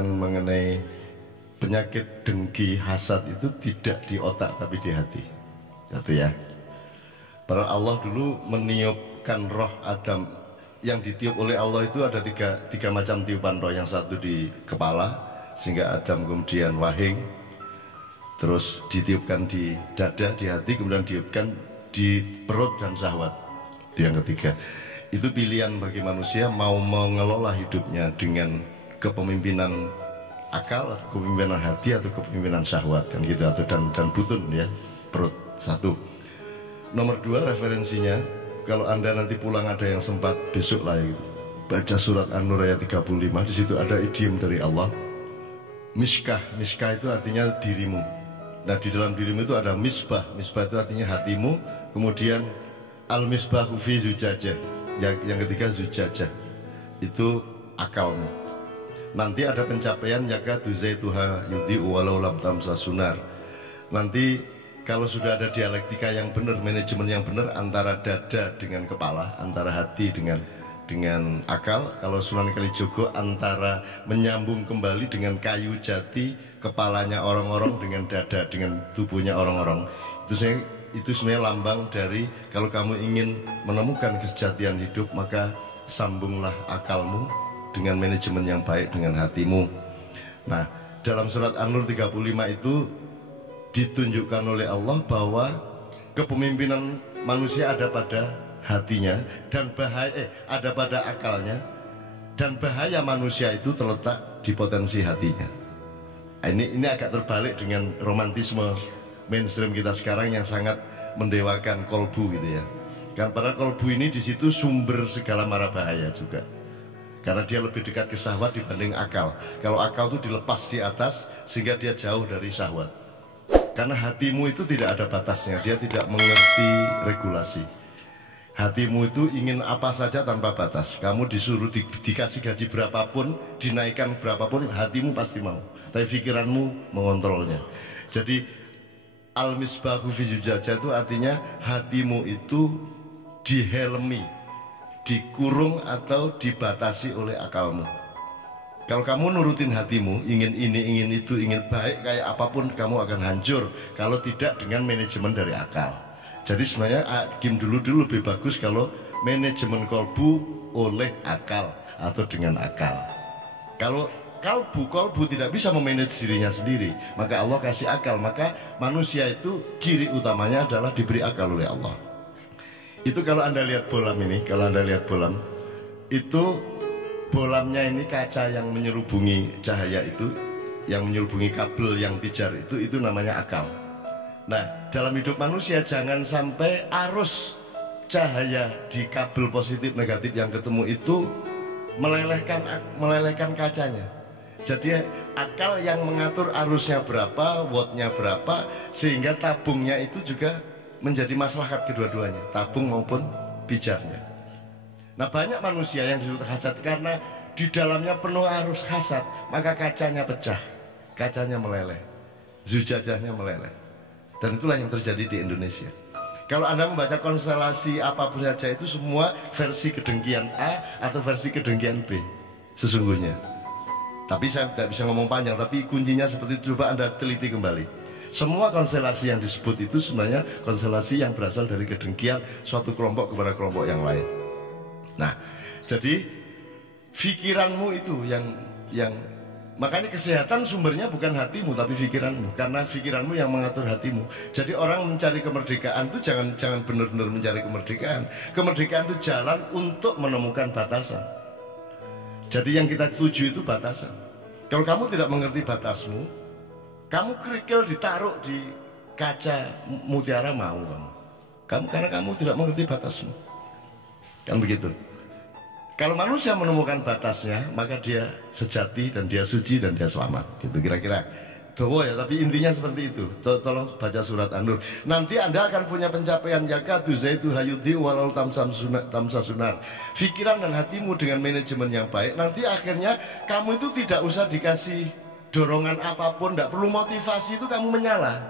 mengenai penyakit dengki hasad itu tidak di otak tapi di hati. Satu ya. Para Allah dulu meniupkan roh Adam, yang ditiup oleh Allah itu ada tiga macam tiupan roh. Yang satu di kepala sehingga Adam kemudian wahing, terus ditiupkan di dada, di hati, kemudian ditiupkan di perut dan syahwat. Itu yang ketiga. Itu pilihan bagi manusia mau mengelola hidupnya dengan kepemimpinan akal atau kepemimpinan hati atau kepemimpinan syahwat kan gitu, atau dan butun ya, perut. Satu. Nomor dua, referensinya kalau Anda nanti pulang ada yang sempat besok lah ya gitu, baca surat An-Nur ayat 35. Di situ ada idiom dari Allah, miskah. Miskah itu artinya dirimu. Nah, di dalam dirimu itu ada misbah. Misbah itu artinya hatimu. Kemudian al-misbahu fi zujajah. Yang ketiga zujajah. Itu akalmu. Nanti ada pencapaian yaga tuzaituha yudhi'u walau lam tamsa sunar. Nanti kalau sudah ada dialektika yang benar, manajemen yang benar antara dada dengan kepala, antara hati dengan akal. Kalau Sunan Kalijogo antara menyambung kembali dengan kayu jati, kepalanya orang-orang dengan dada, dengan tubuhnya orang-orang. Itu sebenarnya lambang dari kalau kamu ingin menemukan kesejatian hidup, maka sambunglah akalmu dengan manajemen yang baik dengan hatimu. Nah, dalam surat An-Nur 35 itu ditunjukkan oleh Allah bahwa kepemimpinan manusia ada pada hatinya dan ada pada akalnya, dan bahaya manusia itu terletak di potensi hatinya. Ini agak terbalik dengan romantisme mainstream kita sekarang yang sangat mendewakan kolbu gitu ya. Kan padahal kolbu ini di situ sumber segala mara bahaya juga. Karena dia lebih dekat ke syahwat dibanding akal. Kalau akal itu dilepas di atas sehingga dia jauh dari syahwat. Karena hatimu itu tidak ada batasnya, dia tidak mengerti regulasi. Hatimu itu ingin apa saja tanpa batas. Kamu disuruh dikasih gaji berapapun, dinaikkan berapapun, hatimu pasti mau. Tapi pikiranmu mengontrolnya. Jadi al-misbahu fi zujajah itu artinya hatimu itu dihelmi, dikurung atau dibatasi oleh akalmu. Kalau kamu nurutin hatimu, ingin ini, ingin itu, ingin baik kayak apapun, kamu akan hancur kalau tidak dengan manajemen dari akal. Jadi sebenarnya game dulu lebih bagus kalau manajemen kolbu oleh akal atau dengan akal. Kalau kolbu tidak bisa memanage dirinya sendiri, maka Allah kasih akal. Maka manusia itu ciri utamanya adalah diberi akal oleh Allah. Itu kalau Anda lihat bolam ini, itu bolamnya ini kaca yang menyelubungi cahaya itu, yang menyelubungi kabel yang pijar itu namanya akal. Nah, dalam hidup manusia jangan sampai arus cahaya di kabel positif negatif yang ketemu itu melelehkan kacanya. Jadi akal yang mengatur arusnya berapa, wattnya berapa, sehingga tabungnya itu juga menjadi maslahat kedua-duanya, tabung maupun pijarnya. Nah, banyak manusia yang disebut hasad karena di dalamnya penuh arus hasad, maka kacanya pecah, kacanya meleleh, zujajahnya meleleh. Dan itulah yang terjadi di Indonesia. Kalau Anda membaca konstelasi apapun saja itu semua versi kedengkian A atau versi kedengkian B sesungguhnya. Tapi saya tidak bisa ngomong panjang, tapi kuncinya seperti itu, coba Anda teliti kembali. Semua konstelasi yang disebut itu sebenarnya konstelasi yang berasal dari kedengkian suatu kelompok kepada kelompok yang lain. Nah, jadi pikiranmu itu yang makanya kesehatan sumbernya bukan hatimu tapi pikiranmu, karena pikiranmu yang mengatur hatimu. Jadi orang mencari kemerdekaan itu jangan benar-benar mencari kemerdekaan. Kemerdekaan itu jalan untuk menemukan batasan. Jadi yang kita tuju itu batasan. Kalau kamu tidak mengerti batasmu, kamu kerikil ditaruh di kaca mutiara mau kamu karena kamu tidak mengerti batasmu. Kan begitu. Kalau manusia menemukan batasnya, maka dia sejati dan dia suci dan dia selamat. Gitu kira-kira. Dawa ya, tapi intinya seperti itu. Tolong baca surat An-Nur. Nanti Anda akan punya pencapaian yakatu zaitu hayudi walau tamsa sunar. Pikiran dan hatimu dengan manajemen yang baik, nanti akhirnya kamu itu tidak usah dikasih dorongan apapun, tidak perlu motivasi, itu kamu menyala.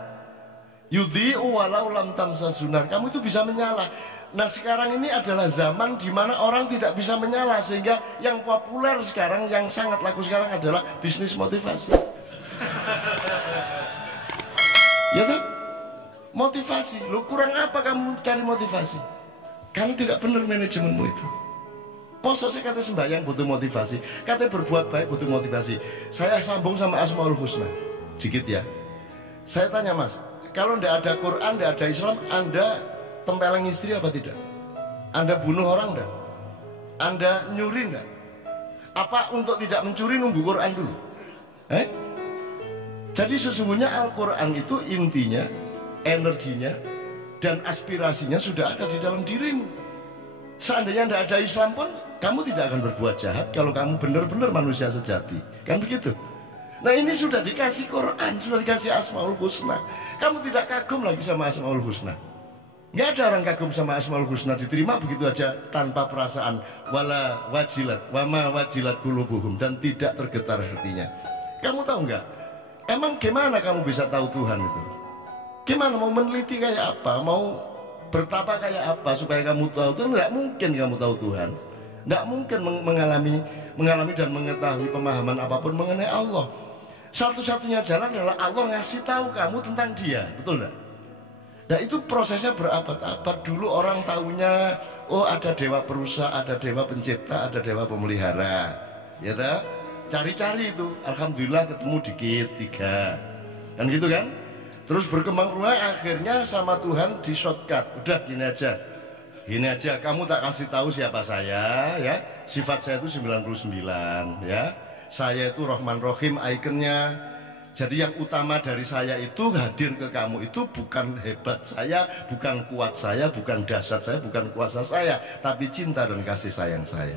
Yudi walau lam tamsa sunar, kamu itu bisa menyala. Nah sekarang ini adalah zaman di mana orang tidak bisa menyala, sehingga yang populer sekarang, yang sangat laku sekarang adalah bisnis motivasi. Ya toh? Motivasi. Lu kurang apa kamu cari motivasi? Karena tidak benar manajemenmu itu. Masa saya kata sembahyang butuh motivasi, kata berbuat baik butuh motivasi. Saya sambung sama Asmaul Husna dikit ya. Saya tanya Mas, kalau tidak ada Quran, tidak ada Islam, Anda tempeleng istri apa tidak? Anda bunuh orang enggak? Anda nyuri enggak? Apa untuk tidak mencuri nunggu Quran dulu? Jadi sesungguhnya Al-Quran itu intinya, energinya, dan aspirasinya sudah ada di dalam dirimu. Seandainya tidak ada Islam pun, kamu tidak akan berbuat jahat kalau kamu benar-benar manusia sejati. Kan begitu? Nah ini sudah dikasih Quran, sudah dikasih Asmaul Husna. Kamu tidak kagum lagi sama Asmaul Husna. Nggak ada orang kagum sama Asmaul Husna, diterima begitu aja tanpa perasaan. Wala wajilat, wama wajilat qulubuhum, dan tidak tergetar hatinya. Kamu tahu nggak? Emang gimana kamu bisa tahu Tuhan itu? Gimana mau meneliti kayak apa? Mau bertapa kayak apa supaya kamu tahu Tuhan? Nggak mungkin kamu tahu Tuhan. Nggak mungkin mengalami dan mengetahui pemahaman apapun mengenai Allah. Satu-satunya jalan adalah Allah ngasih tahu kamu tentang Dia, betul nggak? Nah itu prosesnya berabad-abad. Dulu orang tahunya, oh ada dewa perusa, ada dewa pencipta, ada dewa pemelihara, ya tak? Cari-cari itu, alhamdulillah ketemu dikit 3, kan gitu kan? Terus berkembang akhirnya sama Tuhan di shortcut. Udah gini aja, kamu tak kasih tahu siapa saya, ya. Sifat saya itu 99, ya. Saya itu Rahman Rahim ikonnya. Jadi yang utama dari saya itu hadir ke kamu itu bukan hebat saya, bukan kuat saya, bukan dahsyat saya, bukan kuasa saya, tapi cinta dan kasih sayang saya.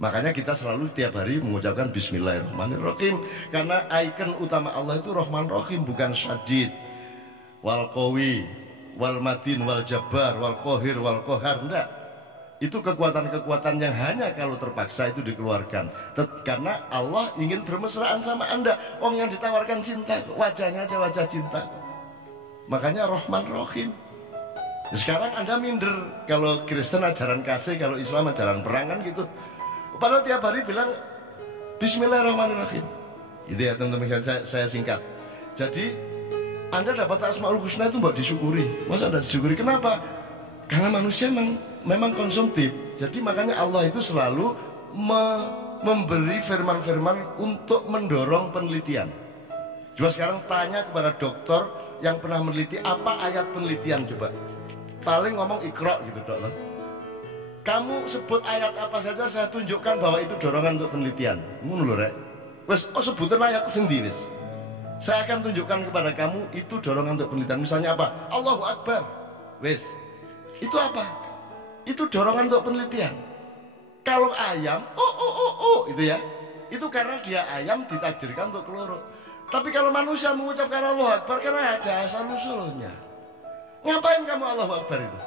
Makanya kita selalu tiap hari mengucapkan Bismillahirrahmanirrahim, karena ikon utama Allah itu Rahman Rahim, bukan syadid, wal qawi, wal matin, wal jabbar, wal qahir, wal qahar. Enggak. Itu kekuatan-kekuatan yang hanya kalau terpaksa itu dikeluarkan. Karena Allah ingin bermesraan sama Anda. Orang yang ditawarkan cinta, wajahnya aja wajah cinta. Makanya Rahman Rahim. Sekarang Anda minder. Kalau Kristen ajaran kasih, kalau Islam ajaran perang, kan gitu. Padahal tiap hari bilang Bismillahirrahmanirrahim. Itu ya teman-teman, saya singkat. Jadi Anda dapat Asmaul Husna itu mbak disyukuri. Masa Anda disyukuri? Kenapa? Karena manusia memang konsumtif. Jadi makanya Allah itu selalu memberi firman-firman untuk mendorong penelitian. Coba sekarang tanya kepada dokter yang pernah meneliti, apa ayat penelitian coba. Paling ngomong Iqra gitu dokter. Kamu sebut ayat apa saja, saya tunjukkan bahwa itu dorongan untuk penelitian. Ngono lho rek. Wes sebutan ayat sendiri. Saya akan tunjukkan kepada kamu itu dorongan untuk penelitian. Misalnya apa? Allahu Akbar. Wes. Itu apa? Itu dorongan untuk penelitian. Kalau ayam, itu ya. Itu karena dia ayam ditakdirkan untuk keloro. Tapi kalau manusia mengucapkan Allahu Akbar karena ada asal usulnya. Ngapain kamu Allahu Akbar itu?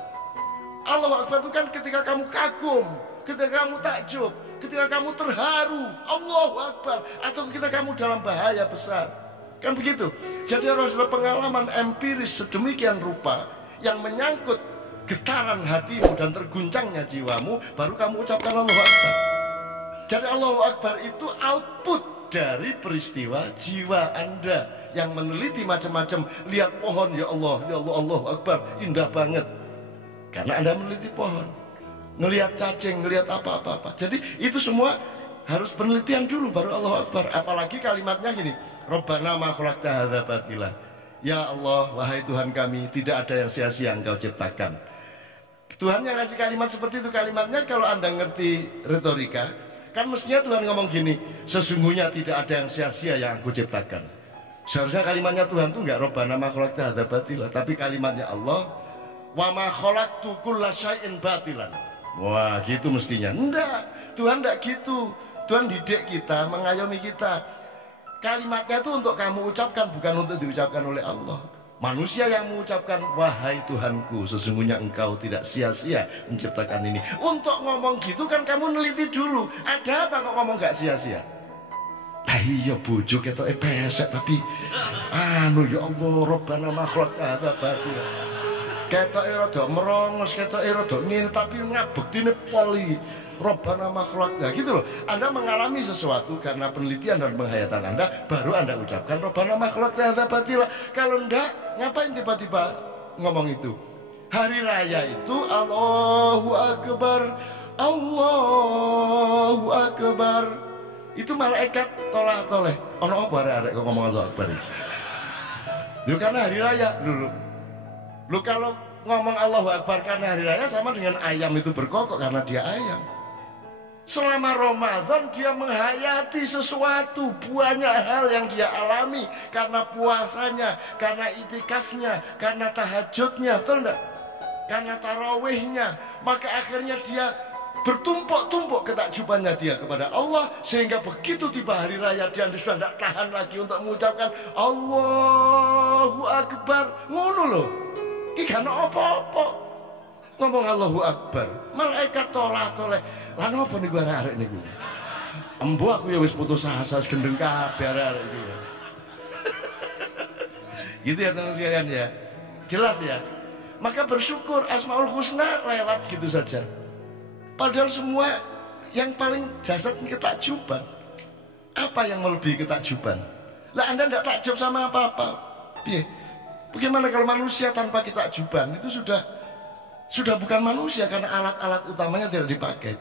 Allahu Akbar itu kan ketika kamu kagum, ketika kamu takjub, ketika kamu terharu, Allahu Akbar, atau ketika kamu dalam bahaya besar. Kan begitu. Jadi harus ada pengalaman empiris sedemikian rupa yang menyangkut getaran hatimu dan terguncangnya jiwamu, baru kamu ucapkan Allahu Akbar. Jadi Allahu Akbar itu output dari peristiwa jiwa Anda yang meneliti macam-macam. Lihat pohon, ya Allah, Allahu Akbar, indah banget. Karena Anda meneliti pohon, ngelihat cacing, ngelihat apa-apa. Jadi itu semua harus penelitian dulu baru Allahu Akbar. Apalagi kalimatnya gini, Rabbana ma khalaqta hadza batila. Ya Allah, wahai Tuhan kami, tidak ada yang sia-sia Engkau ciptakan. Tuhan yang ngasih kalimat seperti itu. Kalimatnya kalau Anda ngerti retorika, kan mestinya Tuhan ngomong gini, sesungguhnya tidak ada yang sia-sia yang Aku ciptakan. Seharusnya kalimatnya Tuhan itu enggak Rabbana ma khalaqta hadza batila, tapi kalimatnya Allah, wa ma khalaqtu kulla syai'in batilan. Wah, gitu mestinya. Enggak, Tuhan enggak gitu. Tuhan didik kita, mengayomi kita. Kalimatnya itu untuk kamu ucapkan, bukan untuk diucapkan oleh Allah. Manusia yang mengucapkan, wahai Tuhanku, sesungguhnya Engkau tidak sia-sia menciptakan ini. Untuk ngomong gitu kan kamu neliti dulu. Ada apa kok ngomong gak sia-sia? Iya bojo ketok pesek tapi ya Allah, Rabbana ma khalaqta hadza batila. ketoke rada merongos, ketoke rada ngene tapi ngabektine poli. Robbana makhluk. Nah gitu loh. Anda mengalami sesuatu karena penelitian dan penghayatan Anda, baru Anda ucapkan Robbana makhluk hadza batila. Kalau enggak, ngapain tiba-tiba ngomong itu? Hari raya itu Allahu Akbar, Allahu Akbar. Itu malaikat tolah-toleh. Ono apa arek kok ngomong Allahu Akbar? Lu karena hari raya dulu. Lu kalau ngomong Allahu Akbar karena hari raya sama dengan ayam itu berkokok karena dia ayam. Selama Ramadan dia menghayati sesuatu, banyak hal yang dia alami karena puasanya, karena itikafnya, karena tahajudnya, betul enggak? Karena tarawihnya, maka akhirnya dia bertumpuk-tumpuk ketakjubannya dia kepada Allah, sehingga begitu tiba hari raya dia sudah tidak tahan lagi untuk mengucapkan Allahu Akbar. Ngono loh, iki kan apa-apa ngomong Allahu Akbar, malaikat tolah-toleh. Lah napa niku arek-arek niku? Embo aku ya wis putus asa, wis gendeng kabeh arek-arek iki. Gitu ya teman sekalian ya. Jelas ya. Maka bersyukur Asmaul Husna lewat gitu saja. Padahal semua yang paling dasar ketakjuban. Apa yang melebihi ketakjuban? Lah Anda tidak takjub sama apa-apa. Piye? Bagaimana kalau manusia tanpa ketakjuban itu sudah bukan manusia karena alat-alat utamanya tidak dipakai.